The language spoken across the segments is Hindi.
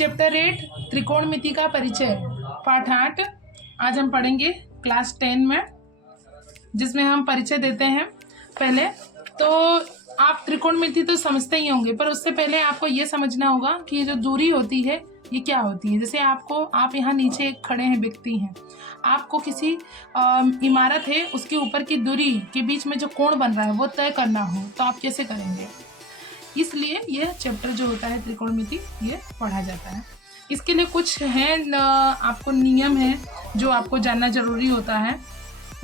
चैप्टर 8 त्रिकोणमिति का परिचय पाठ 8 आज हम पढ़ेंगे क्लास 10 में, जिसमें हम परिचय देते हैं। पहले तो आप त्रिकोणमिति तो समझते ही होंगे, पर उससे पहले आपको ये समझना होगा कि ये जो दूरी होती है ये क्या होती है। जैसे आप यहाँ नीचे एक खड़े हैं, व्यक्ति हैं, आपको किसी इमारत है उसके ऊपर की दूरी के बीच में जो कोण बन रहा है वो तय करना हो तो आप कैसे करेंगे। इसलिए यह चैप्टर जो होता है त्रिकोणमिति ये पढ़ा जाता है। इसके लिए कुछ हैं आपको नियम है जो आपको जानना जरूरी होता है,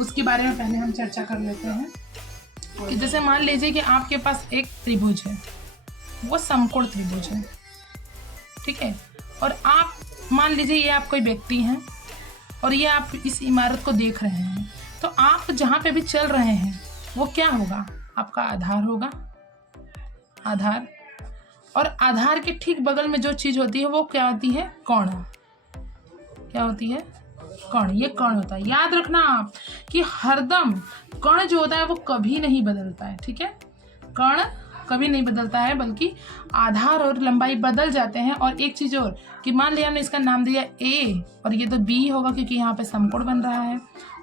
उसके बारे में पहले हम चर्चा कर लेते हैं। कि जैसे मान लीजिए कि आपके पास एक त्रिभुज है, वो समकोण त्रिभुज है, ठीक है। और आप मान लीजिए ये आप कोई व्यक्ति हैं और ये आप इस इमारत को देख रहे हैं, तो आप जहाँ पे भी चल रहे हैं वो क्या होगा, आपका आधार होगा, आधार। और आधार के ठीक बगल में जो चीज होती है वो क्या होती है, कोण। क्या होती है, कोण। ये कोण होता है। याद रखना आप कि हरदम कोण जो होता है वो कभी नहीं बदलता है, ठीक है। कोण कभी नहीं बदलता है, बल्कि आधार और लंबाई बदल जाते हैं। और एक चीज और कि मान लिया हमने इसका नाम दिया ए और ये तो बी होगा क्योंकि यहाँ पे समकोण बन रहा है,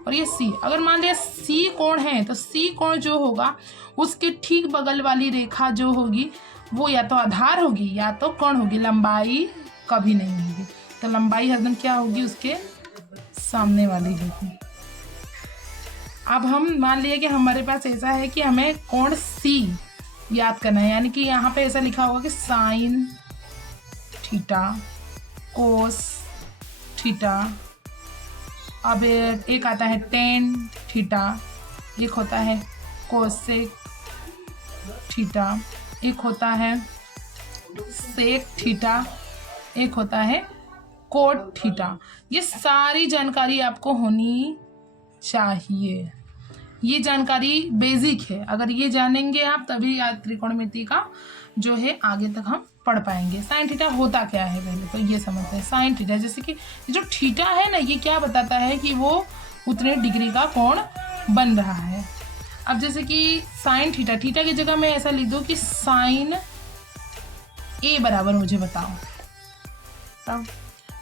और ये सी। अगर मान लिया सी कोण है तो सी कोण जो होगा उसके ठीक बगल वाली रेखा जो होगी वो या तो आधार होगी या तो कोण होगी, लंबाई कभी नहीं होगी। तो लंबाई हरदम क्या होगी, उसके सामने वाली होगी। अब हम मान लिए कि हमारे पास ऐसा है कि हमें कोण सी याद करना है, यानी कि यहाँ पे ऐसा लिखा होगा कि साइन थीटा, कोस थीटा। अब एक आता है टेन थीटा, एक होता है कोसेक थीटा, एक होता है सेक थीटा, एक होता है कोट थीटा। ये सारी जानकारी आपको होनी चाहिए। ये जानकारी बेसिक है, अगर ये जानेंगे आप तभी त्रिकोणमिति का जो है आगे तक हम पढ़ पाएंगे। साइन थीटा होता क्या है पहले तो ये समझते हैं। साइन थीटा जैसे कि जो थीटा है ना, ये क्या बताता है कि वो उतने डिग्री का कोण बन रहा है। अब जैसे कि साइन थीटा, थीटा की जगह मैं ऐसा लिख दूं कि साइन ए बराबर मुझे बताओ, तब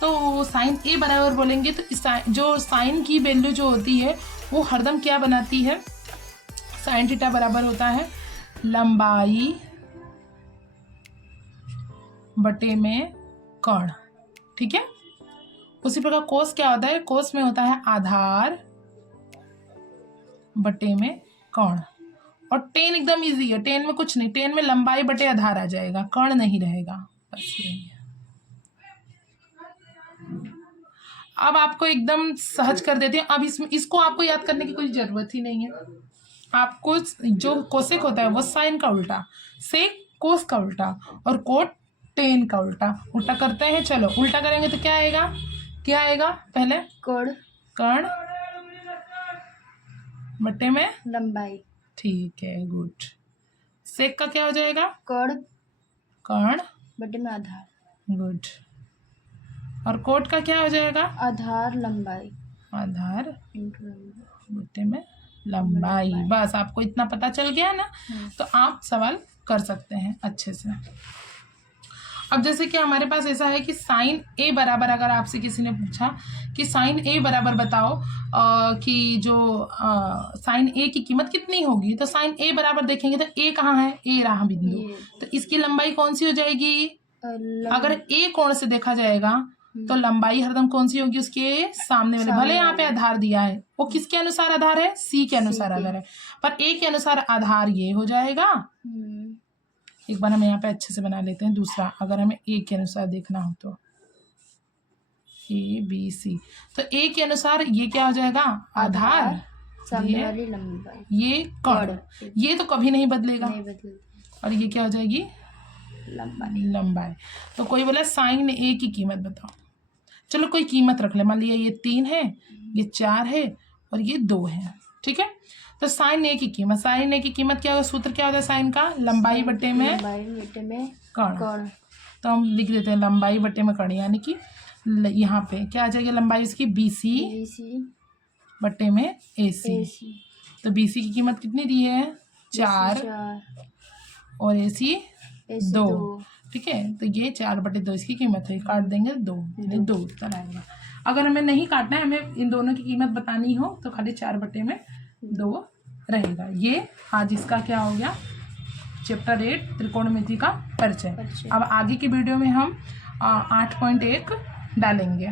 तो साइन ए बराबर बोलेंगे तो जो साइन की वैल्यू जो होती है वो हरदम क्या बनाती है, साइन थीटा बराबर होता है लंबाई बटे में कोण, ठीक है। उसी प्रकार कोस क्या होता है, कोस में होता है आधार बटे में कोण। और टेन एकदम इजी है, टेन में कुछ नहीं, टेन में लंबाई बटे आधार आ जाएगा, कोण नहीं रहेगा, बस यही है। अब आपको एकदम सहज कर देते हैं। अब इसको आपको याद करने की कोई जरूरत ही नहीं है। आपको जो कोसेक होता है वो साइन का उल्टा, सेक कोस का उल्टा, और कोट टेन का उल्टा। उल्टा करते हैं, चलो उल्टा करेंगे तो क्या आएगा, क्या आएगा, पहले कोण, कोण बटे में लंबाई, ठीक है, गुड। सेक का क्या हो जाएगा, कोण, कोण बटे में आधार, गुड। और कोट का क्या हो जाएगा, आधार लंबाई, आधार इंटू लंबाई बटे में लंबाई। बस आपको इतना पता चल गया ना, तो आप सवाल कर सकते हैं अच्छे से। अब जैसे कि हमारे पास ऐसा है कि साइन ए बराबर, अगर आपसे किसी ने पूछा कि साइन ए बराबर बताओ कि जो साइन ए की कीमत कितनी होगी, तो साइन ए बराबर देखेंगे तो ए कहाँ है, ए रहा बिंदु, तो इसकी लंबाई कौन सी हो जाएगी, अगर ए कोण से देखा जाएगा तो लंबाई हरदम कौन सी होगी, उसके सामने वाले। भले यहाँ पे आधार दिया है, वो किसके अनुसार आधार है, सी के अनुसार आधार है, पर ए के अनुसार आधार ये हो जाएगा। एक बार हम यहाँ पे अच्छे से बना लेते हैं दूसरा, अगर हमें ए के अनुसार देखना हो तो ए बी सी, तो ए के अनुसार ये क्या हो जाएगा, आधार, सामने वाली लंबाई, ये कोण, ये तो कभी नहीं बदलेगा, नहीं बदलती, और ये क्या हो जाएगी, लंबाई, लंबाई। तो कोई बोला साइन ए की कीमत बताओ, चलो कोई कीमत रख ले, मान लिया ये 3 है, ये 4 है और ये 2 है, ठीक है। तो साइन ए की कीमत, साइन ए की कीमत क्या होगा, सूत्र क्या होता है साइन का, लंबाई बटे में कोण। तो हम लिख देते हैं लंबाई बटे में कोण, यानी कि यहाँ पे क्या आ जाएगी, लंबाई उसकी BC बटे में AC। तो BC की कीमत कितनी दी है, 4 और AC 2। ठीक है। तो ये 4/2 इसकी कीमत है, काट देंगे 2 यानी 2 उत्तर आएगा। अगर हमें नहीं काटना है, हमें इन दोनों की कीमत बतानी हो तो खाली 4/2 रहेगा। ये आज इसका क्या हो गया, चैप्टर 8 त्रिकोणमिति का परिचय। अब आगे की वीडियो में हम 8.1 डालेंगे।